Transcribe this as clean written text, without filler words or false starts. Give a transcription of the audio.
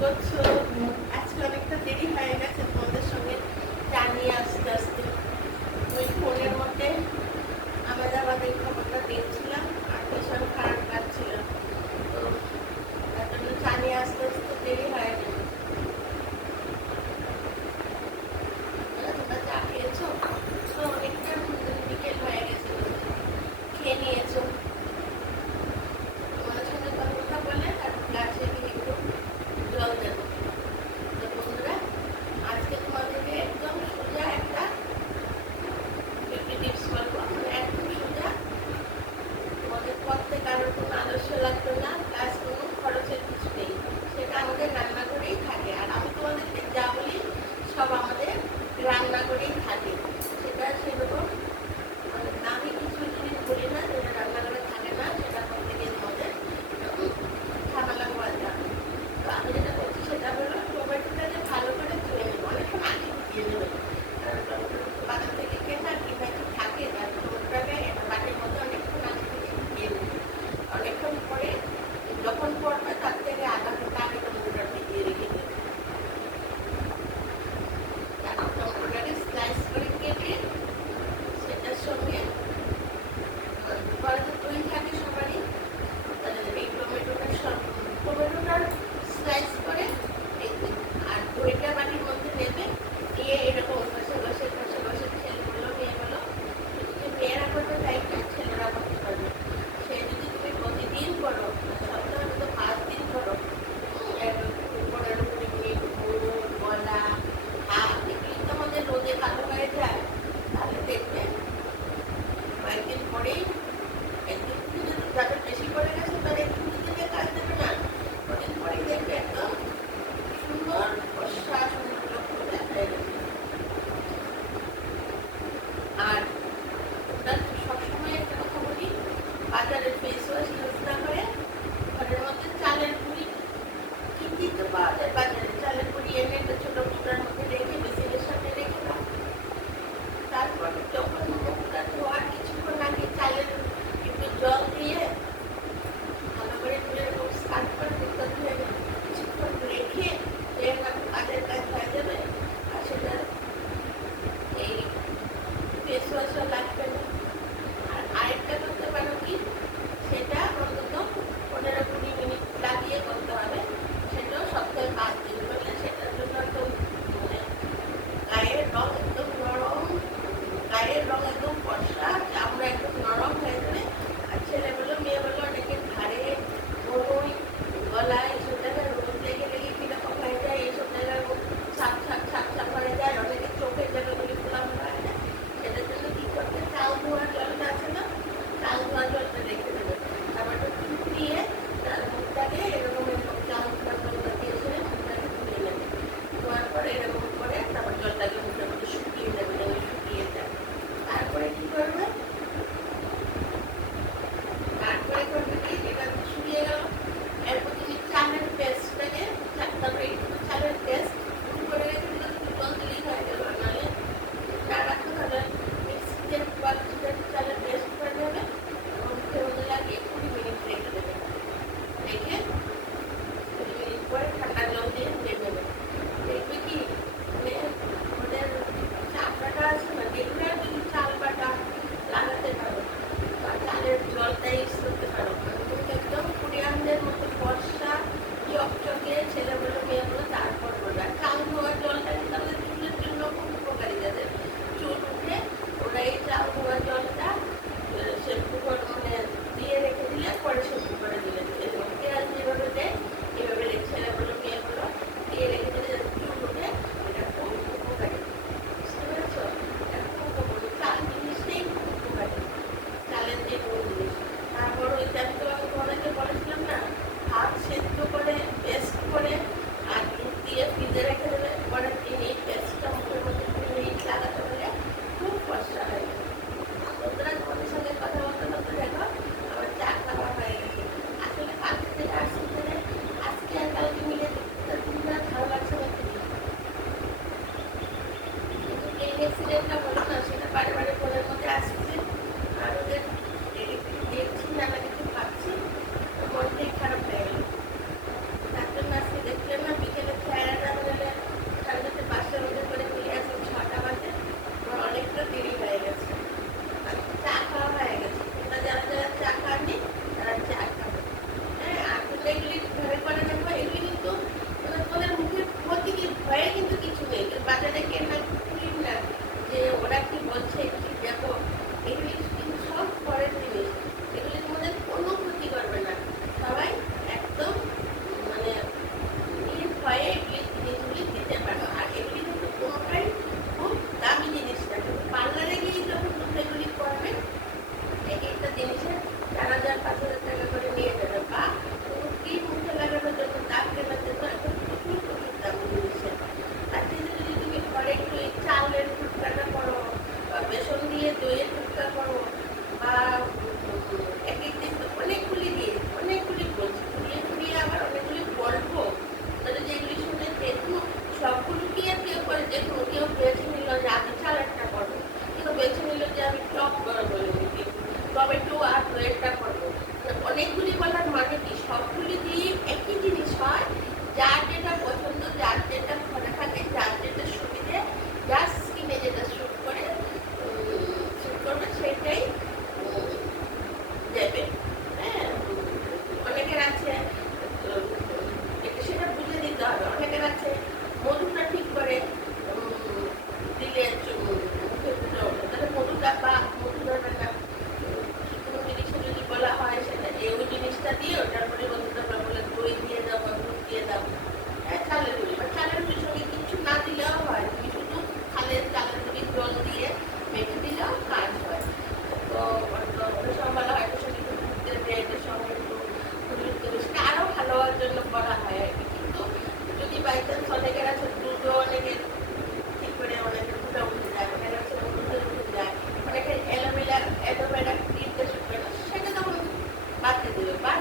করছো? আজকে অনেকটা দেরি হয়ে গেছে তোমাদের সঙ্গে চা নিয়ে আসতে আসতে। ওই ফোনের মধ্যে আহমেদাবাদের খবরটা দেখছিলাম আর ভীষণ খারাপ লাগছিল। তো তার জন্য চা নিয়ে আসতে আসতে দেরি হয়ে গেল। তোমরা চা খেয়েছো? তো অনেকটা বিকেল হয়ে গেছে, খেয়ে নিয়েছো? তোমাদের সঙ্গে কথা বলে তারপর গাছে গিয়ে একটু জল দেবো। তো বন্ধুরা, আজকে তোমাদেরকে একদম সোজা একটা বিউটি টিপস বলবো। মানে একদম সোজা, তোমাদের করতে কারোর কোনো আদর্শ লাগবে না, প্লাস কোনো খরচের কিছু নেই। সেটা আমাদের রান্নাঘরেই থাকে। আর আমি তোমাদেরকে যা বলি সব আমাদের রান্নাঘরেই থাকে। সেটা সেরকম মানে দামি কিছু জিনিস বলি না যেটা রান্নাঘরে থাকে না, সেটা করতে গিয়ে তোমাদের ঝামেলা করা যায়। তো আমি যেটা করছি সেটা হলো টমেটোটাকে ভালো করে ধুয়ে নেবো, অনেকক্ষণ আগে ধুয়ে নেবে। কারণ টমেটো বাজার থেকে কেনা কিংবা একটু থাকে, তার টমেটোটাকে একটা বাটির মধ্যে অনেকক্ষণ আগে থেকে ধুয়ে নেবে। অনেকক্ষণ পরে যখন পড়বে তার থেকে আধা ঘন্টা আগে টমেটোটা ভিজিয়ে রেখে দেবে। তারপর টমেটোটাকে স্লাইস করে কেটে সেটার সঙ্গে ঘরে দই থাকে সবারই, তাহলে এই টমেটোটার স্লাইস করে আর দইটা বাটির মধ্যে নেবে, দিয়ে এরকম ঘষে ঘষে ছেলেগুলো মেয়েগুলো, যদি মেয়েরা করতে চাইবে ছেলেরা করতে পারবে। সে যদি তুমি প্রতিদিন করো, সপ্তাহে তো 5 দিন করো, 15-20 মিনিট মুখ, গলা, হাত এগুলি তো আমাদের রোদে কালো হয়ে যায়, তাহলে দেখবে কয়েকদিন পরেই, একদিন যদি যাদের বেশি পড়ে গেছে তাদের একটু থেকে কাজ দেবে না, কদিন পরেই দেখবে একদম সুন্দর ফর্সা সুন্দর লোক হয়ে গেছে। আর ওটা সবসময় একটা কথা বলি, বাজারের ফেস ওয়াশ ইউজ না করে ঘরের মধ্যে চালের গুঁড়ি কিনতেই তো পাওয়া যায়, বাজারে চালের গুঁড়ি এনে একটা ছোট টুকরার মধ্যে রেখে বেসিনের সামনে রেখে দাও। তারপর যখন মুখটা ধোয়ার কিছুক্ষণ আগে চালের একটু জল দিয়ে ভালো করে তুলে স্টার্ট করে মুখটা ধুয়ে কিছুক্ষণ রেখে কাজের কাজ হয়ে যাবে। আর সেটা এই ফেস ওয়াশও লাগবে না। আর আরেকটা করতে পারো কি, সেটা অন্তত 15-20 মিনিট লাগিয়ে করতে হবে। সেটাও সপ্তাহে 5 দিন করলে সেটার জন্য একদম মানে গায়ের রং একদম নরম, গায়ের রং একদম ফর্সা, চামড়া একদম নরম হয়ে যাবে। আর ছেলেগুলো মেয়েগুলো অনেকে ঘাড়ে, কোনোই, গলায় এইসব জায়গায় রোদ লেগে লেগে কিরকম হয়ে যায়, এইসব জায়গায় ছাপ হয়ে যায়, অনেকে চোখের জায়গাগুলি খোলা হয়ে যায়। সেটার জন্য কি করতে, চাল ধোয়ার জলটা আছে না, চাল ধোয়ার জলটা রেখে দেবে। তারপর একটু ফুটিয়ে তার মুখটাকে এরকম চাল ধোয়ার জলটা দিয়ে ছেড়ে মুখটাকে ধুয়ে নেবে। ধোয়ার পরে এরকম করে তারপর জলটাকে মুখের মধ্যে শুকিয়ে দেবে, যেন শুকিয়ে যায়। তারপরে কি করবে, তারপরে করবে কি, এটা শুকিয়ে গেল, এরপর তুমি চালের পেস্টটাকে, তারপরে একটু চালের পেস্ট করে রেখে দিলে তুমি জল দিলেই হয়ে গেল। নাহলে না রাখতে তাহলে মিক্সিতে বা কিছুতে চালের পেস্ট করে দেবে এবং মুখের মধ্যে লাগিয়ে 20 মিনিট রেখে দেবে। রেখে 20 মিনিট পরে ঠান্ডা জল দিয়ে ধুয়ে নেবে। দেখবে কি মানে ওদের চাপড়াটা আছে না, রেগুলার যদি চাল বাটা লাগাতে পারো বা চালের জলটা ইউজ করতে পারো, মুখ একদম কোরিয়ানদের মতো ফর্সা চকচকে ছেলেগুলো মেয়েগুলো তারপর করবে। আর চাল ধোয়ার জলটা কিন্তু আমাদের চুলের জন্য খুব উপকারী, যাদের চুল উঠে ওরা এই চাল ধোয়ার জলটা শ্যাম্পু মানে দিয়ে রেখে দিলে পরে শ্যাম্পু করে দিলে পেঁয়াজ যেভাবে দেয় এভাবে ছেলেগুলো মেয়েগুলো দিয়ে রেখে দিলে চুল উঠে, এটা খুব উপকারী। বুঝতে পেরেছো? এটা খুব উপকারী, চাল জিনিসটাই খুব উপকারী, চালের যে কোনো জিনিস। তারপর ওই আমি তোমাকে তোমাদেরকে বলেছিলাম না, ভাত সেদ্ধ করে পেস্ট করে আর দুধ দিয়ে ফ্রিজে রেখে দেবে, পরের দিন এই পেস্টটা মুখের মধ্যে 20 মিনিট লাগাতে হলে খুব ফর্সা হয়ে যাবে। বন্ধুরা, তোমাদের সঙ্গে কথা বলতে বলতে দেখো আমার চা খাওয়া হয়ে গেছে। বাতি দেবে, বাতি